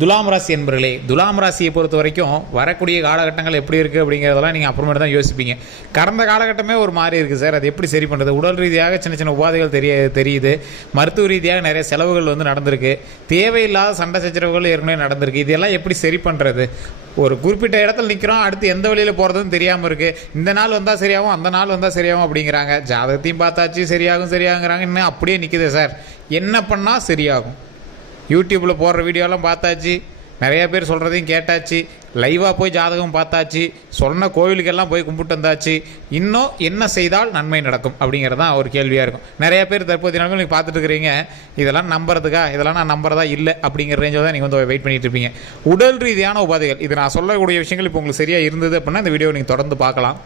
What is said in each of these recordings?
துலாம் ராசி என்பர்களே, துலாம் ராசியை பொறுத்த வரைக்கும் வரக்கூடிய காலகட்டங்கள் எப்படி இருக்குது அப்படிங்கிறதெல்லாம் நீங்கள் அப்புறமேட்டு தான் யோசிப்பீங்க. கடந்த காலகட்டமே ஒரு மாதிரி இருக்குது சார், அது எப்படி சரி பண்ணுறது? உடல் ரீதியாக சின்ன சின்ன உபாதைகள் தெரியுது, மருத்துவ ரீதியாக நிறைய செலவுகள் நடந்திருக்கு, தேவையில்லாத சண்டை சச்சரவுகள் ஏற்கனவே நடந்திருக்கு. இதெல்லாம் எப்படி சரி பண்ணுறது? ஒரு குறிப்பிட்ட இடத்துல நிற்கிறோம், அடுத்து எந்த வழியில் போகிறதுன்னு தெரியாமல் இருக்குது. இந்த நாள் வந்தால் சரியாகும், அந்த நாள் வந்தால் சரியாகும் அப்படிங்கிறாங்க. ஜாதகத்தையும் பார்த்தாச்சு, சரியாகுங்கிறாங்க, இன்னும் அப்படியே நிற்குது சார். என்ன பண்ணால் சரியாகும்? யூடியூப்பில் போடுற வீடியோலாம் பார்த்தாச்சு, நிறைய பேர் சொல்கிறதையும் கேட்டாச்சு, லைவாக போய் ஜாதகம் பார்த்தாச்சு, சொன்ன கோவிலுக்கெல்லாம் போய் கும்பிட்டு வந்தாச்சு. இன்னும் என்ன செய்தால் நன்மை நடக்கும் அப்படிங்கிறது தான் ஒரு கேள்வியாக இருக்கும். நிறைய பேர் தற்போதைய நாட்கள் நீங்கள் பார்த்துட்டு இருக்கிறீங்க, இதெல்லாம் நம்புறதுக்கா, இதெல்லாம் நான் நம்புறதா இல்லை அப்படிங்கிற ரேஞ்சில் தான் நீங்கள் வெயிட் பண்ணிட்டு இருப்பீங்க. உடல் ரீதியான உபாதைகள், இது நான் சொல்லக்கூடிய விஷயங்கள் இப்போ உங்களுக்கு சரியாக இருந்தது அப்படின்னா இந்த வீடியோ நீங்கள் தொடர்ந்து பார்க்கலாம்.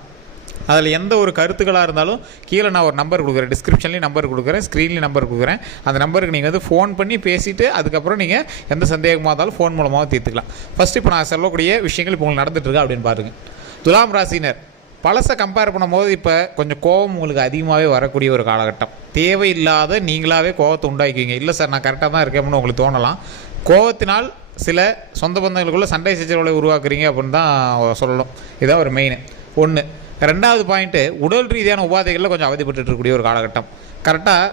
அதில் எந்த ஒரு கருத்துக்களாக இருந்தாலும் கீழே நான் ஒரு நம்பர் கொடுக்குறேன், டிஸ்கிரிப்ஷன்லேயும் நம்பர் கொடுக்குறேன், ஸ்க்ரீன்லேயும் நம்பர் கொடுக்குறேன். அந்த நம்பருக்கு நீங்கள் ஃபோன் பண்ணி பேசிவிட்டு அதுக்கப்புறம் நீங்கள் எந்த சந்தேகமாக இருந்தாலும் ஃபோன் மூலமாக தீர்த்துக்கலாம். ஃபஸ்ட்டு இப்போ நான் சொல்லக்கூடிய விஷயங்கள் இப்போ உங்களுக்கு நடந்துகிட்ருக்கா அப்படின்னு பாருங்கள். துலாம் ராசினர் பழசை கம்பேர் பண்ணும்போது இப்போ கொஞ்சம் கோபம் உங்களுக்கு அதிகமாகவே வரக்கூடிய ஒரு காலகட்டம். தேவையில்லாத நீங்களாகவே கோபத்தை உண்டாக்குவீங்க. இல்லை சார் நான் கரெக்டாக தான் இருக்கேன்னு உங்களுக்கு தோணலாம். கோபத்தினால் சில சொந்த பந்தங்களுக்குள்ள சண்டை சச்சரவுகளை உருவாக்குறீங்க அப்படின்னு தான் சொல்லணும். இதுதான் ஒரு மெயின் ஒன்று. ரெண்டாவது பாயிண்ட்டு, உடல் ரீதியான உபாதைகளில் கொஞ்சம் அவதிப்பட்டு இருக்கக்கூடிய ஒரு காலகட்டம். கரெக்டாக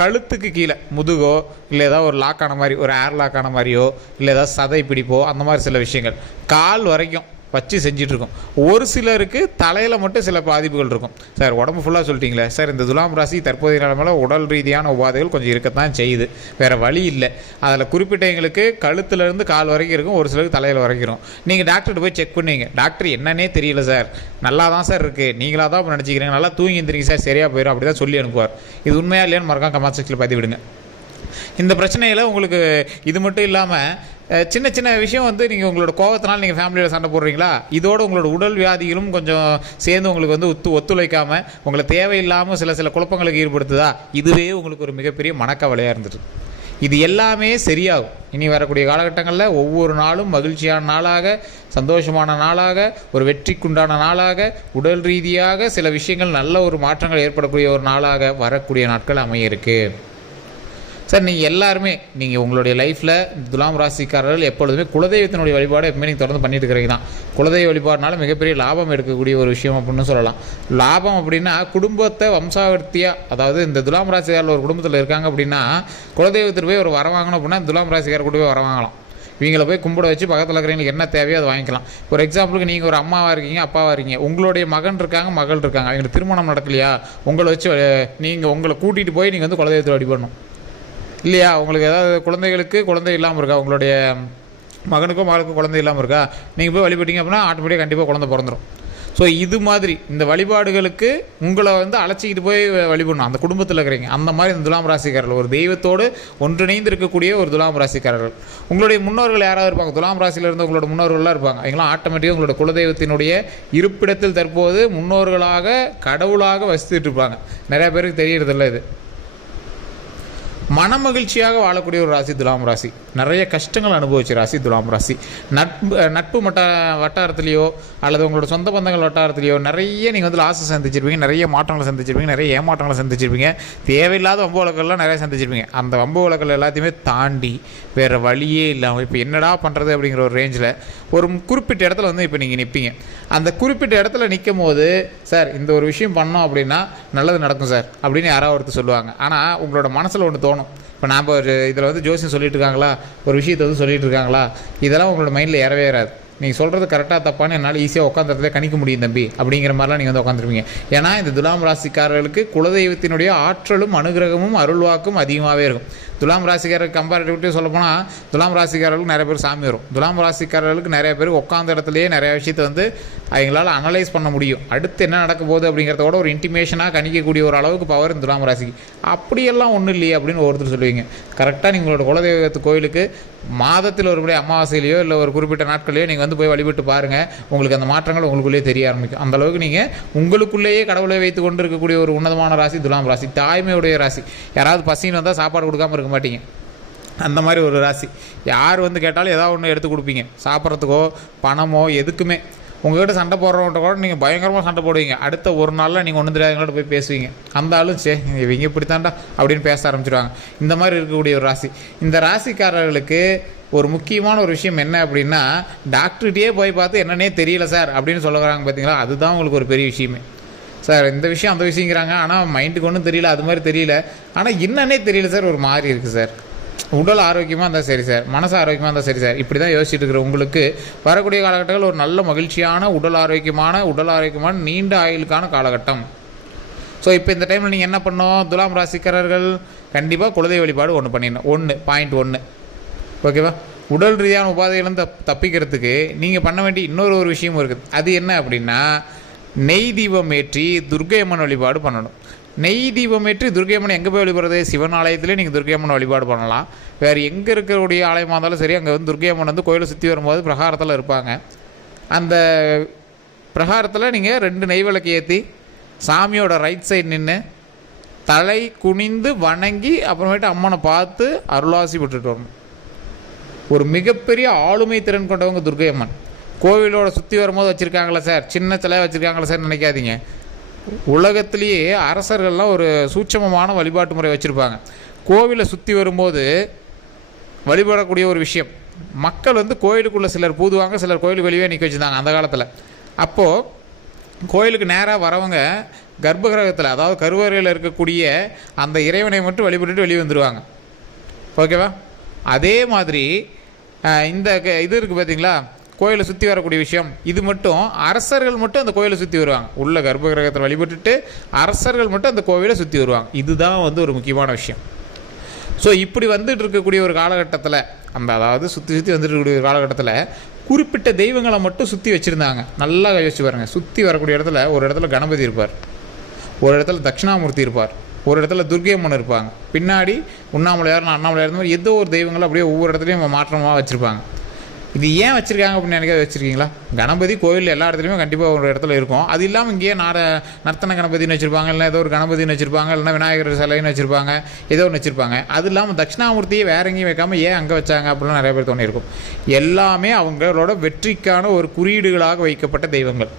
கழுத்துக்கு கீழே முதுகோ இல்லை ஏதாவது ஒரு லாக்கான மாதிரி, ஒரு ஏர் லாக்கான மாதிரியோ, இல்லை ஏதாவது சதை பிடிப்போ, அந்த மாதிரி சில விஷயங்கள் கால் வரைக்கும் வச்சு செஞ்சிட்ருக்கோம். ஒரு சிலருக்கு தலையில் மட்டும் சில பாதிப்புகள் இருக்கும். சார் உடம்பு ஃபுல்லாக சொல்லிட்டீங்களே சார். இந்த துலாம் ராசி தற்போதைய நிலைமையில் உடல் ரீதியான உபாதைகள் கொஞ்சம் இருக்கத்தான் செய்யுது, வேறு வழி இல்லை. அதில் குறிப்பிட்டவங்களுக்கு கழுத்துலேருந்து கால் வரைக்கும் இருக்கும், ஒரு சிலருக்கு தலையில் வரைக்கும் இருக்கும். நீங்கள் டாக்டர்கிட்ட போய் செக் பண்ணுவீங்க. டாக்டர் என்னன்னே தெரியல சார், நல்லா தான் சார் இருக்குது, நீங்களாக தான் இப்போ நினச்சிக்கிறீங்க, நல்லா தூங்கி இருந்துறீங்க சார், சரியாக போயிடும் அப்படி தான் சொல்லி அனுப்புவார். இது உண்மையாக இல்லையான்னு மறக்காம கமெண்ட் செக்ஷனில் பார்த்து விடுங்க. இந்த பிரச்சனையில் உங்களுக்கு இது மட்டும் இல்லாமல் சின்ன சின்ன விஷயம் நீங்கள் உங்களோட கோபத்தினால் நீங்கள் ஃபேமிலியில் சண்டை போடுறீங்களா, இதோடு உங்களோட உடல் வியாதிகளும் கொஞ்சம் சேர்ந்து உங்களுக்கு ஒத்துழைக்காமல் உங்களை தேவையில்லாமல் சில குழப்பங்களுக்கு ஈடுபடுத்துதா, இதுவே உங்களுக்கு ஒரு மிகப்பெரிய மனக்கவலையாக இருந்துட்டு. இது எல்லாமே சரியாகும். இனி வரக்கூடிய காலகட்டங்களில் ஒவ்வொரு நாளும் மகிழ்ச்சியான நாளாக, சந்தோஷமான நாளாக, ஒரு வெற்றிக்குண்டான நாளாக, உடல் ரீதியாக சில விஷயங்கள் நல்ல ஒரு மாற்றங்கள் ஏற்படக்கூடிய ஒரு நாளாக வரக்கூடிய நாட்கள் அமைய இருக்குது. சார் நீங்கள் எல்லாருமே நீங்கள் உங்களுடைய லைஃப்பில் துலாம் ராசிக்காரர்கள் எப்பொழுதுமே குலதெய்வத்தினுடைய வழிபாடு எப்பவுமே நீங்கள் தொடர்ந்து பண்ணிட்டு இருக்கிறீங்க தான். குலதெய்வ வழிபாடுனால மிகப்பெரிய லாபம் எடுக்கக்கூடிய ஒரு விஷயம் அப்படின்னு சொல்லலாம். லாபம் அப்படின்னா குடும்பத்தை வம்சாவர்த்தியாக, அதாவது இந்த துலாம் ராசிக்காரர்கள் ஒரு குடும்பத்தில் இருக்காங்க அப்படின்னா குலதெய்வத்திற்கு போய் ஒரு வர வாங்கணும் அப்படின்னா துலாம் ராசிக்காரர் கூட போய் வர வாங்கலாம். இவங்களை போய் கும்பிட வச்சு பக்கத்தில் இருக்கிறவங்களுக்கு என்ன தேவையோ அதை வாங்கிக்கலாம். ஒரு எக்ஸாம்பிளுக்கு நீங்கள் ஒரு அம்மாவாக இருக்கீங்க, அப்பாவாக இருக்கீங்க, உங்களுடைய மகன் இருக்காங்க, மகள் இருக்காங்க, அவங்களுக்கு திருமணம் நடக்கலையா, உங்களை வச்சு உங்களை கூட்டிகிட்டு போய் நீங்கள் குலதெய்வத்தை வழிபடணும் இல்லையா? உங்களுக்கு ஏதாவது குழந்தை இல்லாமல் இருக்கா, உங்களுடைய மகனுக்கோ மகளுக்கோ குழந்தை இல்லாமல் இருக்கா, நீங்கள் போய் வழிபட்டீங்க அப்படின்னா ஆட்டோமேட்டிக்காக கண்டிப்பாக குழந்தை பிறந்துடும். ஸோ இது மாதிரி இந்த வழிபாடுகளுக்கு உங்களை அழைச்சிக்கிட்டு போய் வழிபடணும் அந்த குடும்பத்தில் இருக்கிறீங்க. அந்த மாதிரி இந்த துலாம் ராசிக்காரர்கள் ஒரு தெய்வத்தோடு ஒன்றிணைந்து இருக்கக்கூடிய ஒரு துலாம் ராசிக்காரர்கள். உங்களுடைய முன்னோர்கள் யாராவது இருப்பாங்க, துலாம் ராசியில் இருந்த உங்களோட முன்னோர்கள்லாம் இருப்பாங்க. அவங்களாம் ஆட்டோமேட்டிக்காக உங்களோட குலதெய்வத்தினுடைய இருப்பிடத்தில் தற்போது முன்னோர்களாக கடவுளாக வசித்துட்டு இருப்பாங்க. நிறைய பேருக்கு தெரியறதில்ல. இது மனமகிழ்ச்சியாக வாழக்கூடிய ஒரு ராசி துலாம் ராசி. நிறைய கஷ்டங்கள் அனுபவிச்ச ராசி துலாம் ராசி. நட்பு வட்டாரத்துலேயோ அல்லது உங்களோட சொந்த பந்தங்கள் வட்டாரத்துலேயோ நிறைய நீங்கள் லாஸை சந்திச்சிருப்பீங்க, நிறைய மாற்றங்களை சந்திச்சிருப்பீங்க, நிறைய ஏமாற்றங்களை சந்திச்சிருப்பீங்க, தேவையில்லாத வம்பு வழக்கெல்லாம் நிறைய சந்திச்சிருப்பீங்க. அந்த வம்பு வழக்கில் எல்லாத்தையுமே தாண்டி வேறு வழியே இல்லாமல் இப்போ என்னடா பண்ணுறது அப்படிங்கிற ஒரு ரேஞ்சில் ஒரு குறிப்பிட்ட இடத்துல இப்போ நீங்கள் நிற்பீங்க. அந்த குறிப்பிட்ட இடத்துல நிற்கும் போது சார் இந்த ஒரு விஷயம் பண்ணோம் அப்படின்னா நல்லது நடக்கும் சார் அப்படின்னு யாராவது ஒருத்தர் சொல்லுவாங்க. ஆனால் உங்களோட மனசில் ஒன்று தோணும், இப்போ நாம் ஒரு இதில் ஜோசியம் சொல்லிட்டு இருக்காங்களா, ஒரு விஷயத்தை சொல்லிட்டு இருக்காங்களா, இதெல்லாம் உங்களோட மைண்டில் ஏறவே ஏறாது. நீங்கள் சொல்கிறது கரெக்டாக தப்பான்னு என்னால் ஈஸியாக உட்காந்துறதுல கணிக்க முடியும் தம்பி அப்படிங்கிற மாதிரிலாம் நீங்கள் உட்காந்துருப்பீங்க. ஏன்னா இந்த துலாம் ராசிக்காரர்களுக்கு குலதெய்வத்தினுடைய ஆற்றலும் அனுகிரகமும் அருள்வாக்கும் அதிகமாகவே இருக்கும். துலாம் ராசிக்காரருக்கு கம்பேரிட்டிவிட்டி சொல்லப்போனால் துலாம் ராசிக்காரர்களுக்கு நிறைய பேர் சாமி வரும். துலாம் ராசிக்காரர்களுக்கு நிறைய பேர் உட்காந்த இடத்துலையே நிறைய விஷயத்தை அவங்களால அனலைஸ் பண்ண முடியும். அடுத்து என்ன நடக்க போகுது அப்படிங்கிறதோட ஒரு இன்டிமேஷனாக கணிக்கக்கூடிய ஒரு அளவுக்கு பவர் இந்த துலாம் ராசிக்கு. அப்படியெல்லாம் ஒன்றும் இல்லையே அப்படின்னு ஒருத்தர் சொல்லுவீங்க. கரெக்டாக நீங்களோட குலதெய்வத்து கோயிலுக்கு மாதத்தில் ஒருபடி அமாவாசையிலையோ இல்லை ஒரு குறிப்பிட்ட நாட்களையோ நீங்கள் போய் வழிபட்டு பாருங்கள். உங்களுக்கு அந்த மாற்றங்கள் உங்களுக்குள்ளேயே தெரிய ஆரம்பிக்கும். அந்தளவுக்கு நீங்கள் உங்களுக்குள்ளேயே கடவுளை வைத்து கொண்டு இருக்கக்கூடிய ஒரு உன்னதமான ராசி துலாம் ராசி. தாய்மையுடைய ராசி. யாராவது பசின்னு வந்தால் சாப்பாடு கொடுக்காமல் இருக்க மாட்டீங்க, அந்த மாதிரி ஒரு ராசி. யார் கேட்டாலும் ஏதாவது ஒன்று எடுத்து கொடுப்பீங்க, சாப்பிட்றதுக்கோ பணமோ எதுக்குமே. உங்கள்கிட்ட சண்டை போடுறவங்கள்ட்ட கூட நீங்கள் பயங்கரமாக சண்டை போடுவீங்க. அடுத்த ஒரு நாளில் நீங்கள் ஒன்றும் தெரியாதவங்களோட போய் பேசுவீங்க. அந்த ஆளும் சே இவங்க இப்படித்தாண்டா அப்படின்னு பேச ஆரம்பிச்சிடுவாங்க. இந்த மாதிரி இருக்கக்கூடிய ஒரு ராசி. இந்த ராசிக்காரர்களுக்கு ஒரு முக்கியமான ஒரு விஷயம் என்ன அப்படின்னா, டாக்டர்கிட்டயே போய் பார்த்து என்னன்னே தெரியல சார் அப்படின்னு சொல்லுறாங்க பார்த்தீங்களா, அதுதான் உங்களுக்கு ஒரு பெரிய விஷயமே. சார் இந்த விஷயம் அந்த விஷயங்கிறாங்க, ஆனால் மைண்டுக்கு ஒன்றும் தெரியல, அது மாதிரி தெரியல, ஆனால் என்னன்னே தெரியல சார், ஒரு மாதிரி இருக்குது சார். உடல் ஆரோக்கியமாக இருந்தால் சரி சார், மனசு ஆரோக்கியமாக இருந்தால் சரி சார், இப்படி தான் யோசிச்சுட்டு இருக்கிற உங்களுக்கு வரக்கூடிய காலகட்டங்கள் ஒரு நல்ல மகிழ்ச்சியான உடல் ஆரோக்கியமான நீண்ட ஆயுளுக்கான காலகட்டம். ஸோ இப்போ இந்த டைமில் நீங்கள் என்ன பண்ணோம், துலாம் ராசிக்காரர்கள் கண்டிப்பாக குலதெய்வ வழிபாடு ஒன்று பண்ணிடணும். பாயிண்ட் 1 ஓகேவா. உடல் ரீதியான உபாதைகளும் தப்பிக்கிறதுக்கு நீங்கள் பண்ண வேண்டிய இன்னொரு விஷயமும் இருக்குது. அது என்ன அப்படின்னா, நெய் தீபம் ஏற்றி துர்க்கை அம்மன் வழிபாடு பண்ணணும். நெய் தீபம் ஏற்றி துர்க்கை அம்மன் எங்கே போய் வழிபடுறது, சிவன் ஆலயத்திலே நீங்கள் துர்க்கை அம்மன் வழிபாடு பண்ணலாம். வேறு எங்கே இருக்கக்கூடிய ஆலயமாக இருந்தாலும் சரி, அங்கே வந்து துர்க்கை அம்மன் வந்து கோயிலை சுற்றி வரும்போது பிரகாரத்தில் இருப்பாங்க. அந்த பிரகாரத்தில் நீங்கள் 2 நெய் விளக்கு ஏற்றி சாமியோட ரைட் சைடு நின்று தலை குனிந்து வணங்கி அப்புறமேட்டு அம்மனை பார்த்து அருளாசி விட்டுட்டு வரணும். ஒரு மிகப்பெரிய ஆளுமை திறன் கொண்டவங்க துர்க்கை அம்மன். கோவிலோட சுற்றி வரும்போது வச்சுருக்காங்களா சார், சின்ன சிலை வச்சுருக்காங்களா சார் நினைக்காதீங்க. உலகத்திலேயே அரசர்கள்லாம் ஒரு சூட்சமமான வழிபாட்டு முறை வச்சுருப்பாங்க. கோவிலை சுற்றி வரும்போது வழிபடக்கூடிய ஒரு விஷயம், மக்கள் வந்து கோயிலுக்குள்ளே சிலர் பூதுவாங்க, சிலர் கோயிலுக்கு வெளியே நிற்க வச்சுருந்தாங்க அந்த காலத்தில். அப்போது கோயிலுக்கு நேராக வரவங்க கர்ப்பகிரகத்தில், அதாவது கருவறையில் இருக்கக்கூடிய அந்த இறைவனை மட்டும் வழிபட்டுட்டு வெளியே வந்துடுவாங்க. ஓகேவா. அதே மாதிரி இந்த இது இருக்குது பார்த்தீங்களா, கோயிலை சுற்றி வரக்கூடிய விஷயம், இது மட்டும் அரசர்கள் மட்டும் அந்த கோயிலை சுற்றி வருவாங்க. உள்ள கர்ப்பகிரகத்தில் வழிபட்டுட்டு அரசர்கள் மட்டும் அந்த கோவிலை சுற்றி வருவாங்க. இதுதான் வந்து ஒரு முக்கியமான விஷயம். ஸோ இப்படி வந்துட்டு இருக்கக்கூடிய ஒரு காலகட்டத்தில், அதாவது சுற்றி வந்துட்டு இருக்கக்கூடிய ஒரு காலகட்டத்தில் குறிப்பிட்ட தெய்வங்களை மட்டும் சுற்றி வச்சுருந்தாங்க. நல்லா யோசிச்சு பாருங்கள். சுற்றி வரக்கூடிய இடத்துல ஒரு இடத்துல கணபதி இருப்பார், ஒரு இடத்துல தட்சிணாமூர்த்தி இருப்பார், ஒரு இடத்துல துர்க்கை அம்மன் இருப்பாங்க, பின்னாடி அண்ணாமலையார் இந்த மாதிரி ஏதோ ஒரு தெய்வங்களை அப்படியே ஒவ்வொரு இடத்துலையும் மாற்றமாக வச்சுருப்பாங்க. இது ஏன் வச்சுருக்காங்க அப்படின்னு நினைக்காத வச்சுருக்கீங்களா? கணபதி கோவில் எல்லா இடத்துலையுமே கண்டிப்பாக ஒரு இடத்துல இருக்கும். அது இல்லாமல் இங்கேயே நர்த்தன கணபதினு வச்சுருப்பாங்க, இல்லை ஏதோ ஒரு கணபதினு வச்சுருப்பாங்க, இல்லைனா விநாயகர் சிலைன்னு வச்சுருப்பாங்க, ஏதோ ஒன்று வச்சுருப்பாங்க. அது இல்லாமல் தட்சிணாமூர்த்தியை வேறு எங்கேயும் வைக்காமல் ஏன் அங்கே வச்சாங்க அப்படிலாம் நிறைய பேர் தோணியிருக்கும். எல்லாமே அவங்களோட வெற்றிக்கான ஒரு குறியீடுகளாக வைக்கப்பட்ட தெய்வங்கள்.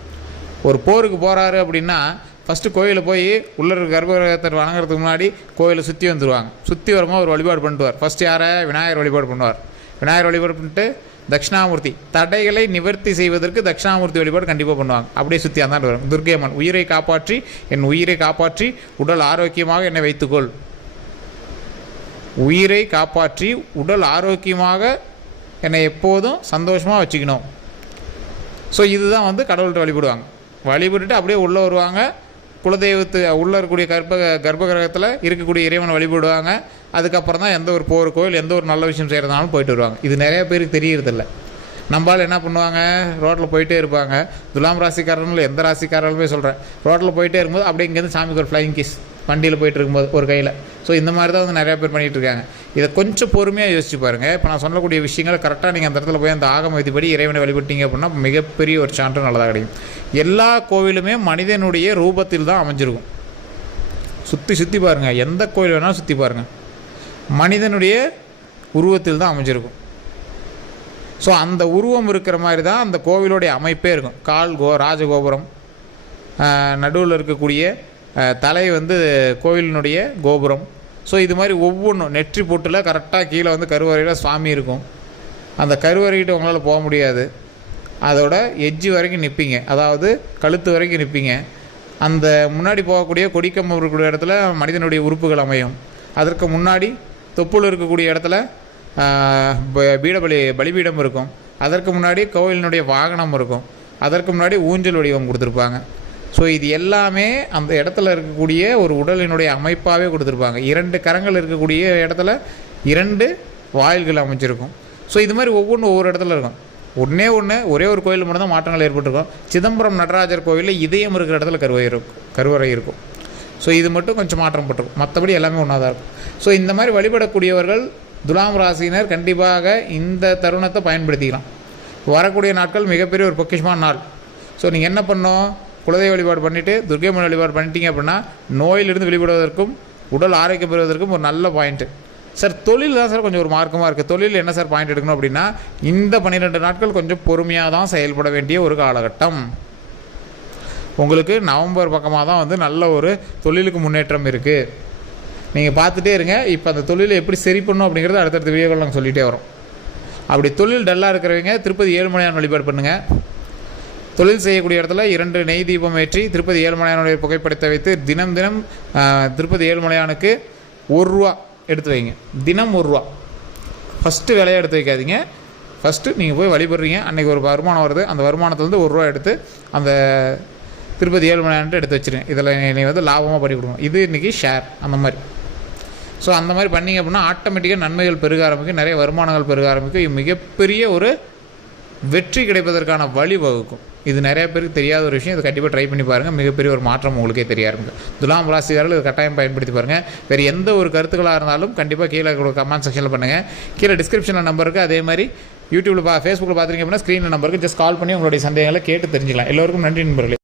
ஒரு போருக்கு போகிறாரு அப்படின்னா ஃபஸ்ட்டு கோயிலில் போய் உள்ள கர்ப்பகிரகத்தை வணங்குறதுக்கு முன்னாடி கோயிலை சுற்றி வந்துடுவாங்க. சுற்றி வரும்போது ஒரு வழிபாடு பண்ணிட்டுவார். ஃபஸ்ட்டு யாரை, விநாயகர் வழிபாடு பண்ணுவார். விநாயகர் வழிபாடு பண்ணிட்டு தட்சிணாமூர்த்தி, தடைகளை நிவர்த்தி செய்வதற்கு தட்சிணாமூர்த்தி வழிபாடு கண்டிப்பாக பண்ணுவாங்க. அப்படியே சுற்றி அந்தாண்டு வரும். துர்க்கை அம்மன், உயிரை காப்பாற்றி என் உயிரை காப்பாற்றி உடல் ஆரோக்கியமாக என்னை வைத்துக்கொள், உயிரை காப்பாற்றி உடல் ஆரோக்கியமாக என்னை எப்போதும் சந்தோஷமாக வச்சுக்கணும். ஸோ இதுதான் வந்து கடவுள்கிட்ட வழிபடுவாங்க. வழிபட்டுட்டு அப்படியே உள்ளே வருவாங்க. குலதெய்வத்து உள்ளே இருக்கக்கூடிய கர்ப்பகிரகத்தில் இருக்கக்கூடிய இறைவனை வழிபடுவாங்க. அதுக்கப்புறம் தான் எந்த ஒரு போர் கோயில் எந்த ஒரு நல்ல விஷயம் செய்கிறதுனாலும் போயிட்டு வருவாங்க. இது நிறைய பேருக்கு தெரியறதில்ல. நம்மளால் என்ன பண்ணுவாங்க, ரோட்டில் போயிட்டே இருப்பாங்க. துலாம் ராசிக்காரர்கள் எந்த ராசிக்காரர்களுமே சொல்கிறேன், ரோட்டில் போயிட்டே இருக்கும்போது அப்படியே இங்கேருந்து சாமிக்கு ஒரு ஃப்ளைங் கிஸ் வண்டியில் போயிட்டு இருக்கும்போது ஒரு கையில். ஸோ இந்த மாதிரி தான் வந்து நிறையா பேர் பண்ணிகிட்டு இருக்காங்க. இதை கொஞ்சம் பொறுமையாக யோசிச்சு பாருங்கள். இப்போ நான் சொல்லக்கூடிய விஷயங்களை கரெக்டாக நீங்கள் அந்த இடத்துல போய் அந்த ஆகம விதிப்படி இறைவனை வழிபட்டீங்க அப்படின்னா மிகப்பெரிய ஒரு சான்று நல்லதாக கிடைக்கும். எல்லா கோவிலுமே மனிதனுடைய ரூபத்தில் தான் அமைஞ்சிருக்கும். சுற்றி பாருங்கள், எந்த கோயில் வேணாலும் சுற்றி பாருங்கள், மனிதனுடைய உருவத்தில் தான் அமைஞ்சிருக்கும். ஸோ அந்த உருவம் இருக்கிற மாதிரி தான் அந்த கோவிலுடைய அமைப்பே இருக்கும். ராஜகோபுரம், நடுவில் இருக்கக்கூடிய தலை வந்து கோவிலினுடைய கோபுரம். ஸோ இது மாதிரி ஒவ்வொன்றும் நெற்றி போட்டில் கரெக்டாக கீழே வந்து கருவறையில் சுவாமி இருக்கும். அந்த கருவறைகிட்ட உங்களால் போக முடியாது. அதோட எட்ஜு வரைக்கும் நிற்பீங்க, அதாவது கழுத்து வரைக்கும் நிற்பீங்க. அந்த முன்னாடி போகக்கூடிய கொடிக்கம்பம் இருக்கக்கூடிய இடத்துல மனிதனுடைய உறுப்புகள் அமையும். அதற்கு முன்னாடி தொப்புள் இருக்கக்கூடிய இடத்துல பலிபீடம் இருக்கும். அதற்கு முன்னாடி கோவிலினுடைய வாகனம் இருக்கும். அதற்கு முன்னாடி ஊஞ்சல் வடிவம் கொடுத்துருப்பாங்க. ஸோ இது எல்லாமே அந்த இடத்துல இருக்கக்கூடிய ஒரு உடலினுடைய அமைப்பாகவே கொடுத்துருப்பாங்க. 2 கரங்கள் இருக்கக்கூடிய இடத்துல 2 வாயில்கள் அமைச்சிருக்கும். ஸோ இது மாதிரி ஒவ்வொரு இடத்துல இருக்கும். ஒரே ஒரு கோயில் மட்டும் தான் மாற்றங்கள் ஏற்பட்டிருக்கும். சிதம்பரம் நடராஜர் கோவிலில் இதயம் இருக்கிற இடத்துல கருவறை இருக்கும். ஸோ இது மட்டும் கொஞ்சம் மாற்றம் பட்டிருக்கும், மற்றபடி எல்லாமே ஒன்றா தான் இருக்கும். ஸோ இந்த மாதிரி வழிபடக்கூடியவர்கள் துலாம் ராசியினர் கண்டிப்பாக இந்த தருணத்தை பயன்படுத்திக்கலாம். வரக்கூடிய நாட்கள் மிகப்பெரிய ஒரு பொக்கிஷமான நாள். ஸோ நீங்கள் என்ன பண்ணணும், குலதெய்வ வழிபாடு பண்ணிவிட்டு துர்க்கை அம்மன் வழிபாடு பண்ணிட்டீங்க அப்படின்னா நோயிலிருந்து வெளிப்படுவதற்கும் உடல் ஆரோக்கியம் பெறுவதற்கும் ஒரு நல்ல பாயிண்ட்டு. சார் தொழில் தான் சார் கொஞ்சம் ஒரு மார்க்கமாக இருக்குது. தொழில் என்ன சார் பாயிண்ட் எடுக்கணும் அப்படின்னா, இந்த 12 நாட்கள் கொஞ்சம் பொறுமையாக தான் செயல்பட வேண்டிய ஒரு காலகட்டம். உங்களுக்கு நவம்பர் பக்கமாக தான் வந்து நல்ல ஒரு தொழிலுக்கு முன்னேற்றம் இருக்குது. நீங்கள் பார்த்துட்டே இருங்க. இப்போ அந்த தொழிலை எப்படி சரி பண்ணணும் அப்படிங்கிறது அடுத்தடுத்த வீடியோக்கள் நாங்கள் சொல்லிகிட்டே வரோம். அப்படி தொழில் டல்லாக இருக்கிறவங்க திருப்பதி ஏழுமலையான் வழிபாடு பண்ணுங்கள். தொழில் செய்யக்கூடிய இடத்துல 2 நெய் தீபம் ஏற்றி திருப்பதி ஏழுமலையானுடைய புகைப்படத்தை வைத்து தினம் திருப்பதி ஏழுமலையானுக்கு ₹1 எடுத்து வைங்க. தினம் ₹1. ஃபஸ்ட்டு வேலையாக எடுத்து வைக்காதீங்க. ஃபஸ்ட்டு நீங்கள் போய் வழிபடுறீங்க, அன்றைக்கி ஒரு வருமானம் வருது, அந்த வருமானத்துலேருந்து ₹1 எடுத்து அந்த திருப்பதி ஏழுமலையான்ட்டு எடுத்து வச்சுருங்க. இதில் நீ வந்து லாபமாக பண்ணி கொடுக்கணும். இது இன்றைக்கி ஷேர் அந்த மாதிரி. ஸோ அந்த மாதிரி பண்ணிங்க அப்படின்னா ஆட்டோமேட்டிக்காக நன்மைகள் பெருக ஆரம்பிக்கும், நிறைய வருமானங்கள் பெருக ஆரம்பிக்கும். இது மிகப்பெரிய ஒரு வெற்றி கிடைப்பதற்கான வழி வகுக்கும். இது நிறைய பேருக்கு தெரியாத ஒரு விஷயம். இது கண்டிப்பாக ட்ரை பண்ணி பாருங்கள். மிகப்பெரிய ஒரு மாற்றம் உங்களுக்கே தெரிய ஆரம்பிக்கும். துலாம் ராசிக்காரர்கள் இது கட்டாயம் பயன்படுத்தி பாருங்கள். வேறு எந்த ஒரு கருத்துக்களாக இருந்தாலும் கண்டிப்பாக கீழே கமெண்ட் செக்ஷனில் பண்ணுங்கள். கீழே டிஸ்கிரிப்ஷனில் நம்பர் இருக்குது. அதே மாதிரி யூடியூப்பில் ஃபேஸ்புக்கில் பார்த்துருங்க அப்படின்னா ஸ்க்ரீனில் நம்பருக்கு ஜஸ்ட் கால் பண்ணி உங்களுடைய சந்தேகங்களை கேட்டு தெரிஞ்சுக்கலாம். எல்லோருக்கும் நன்றி நண்பர்களே.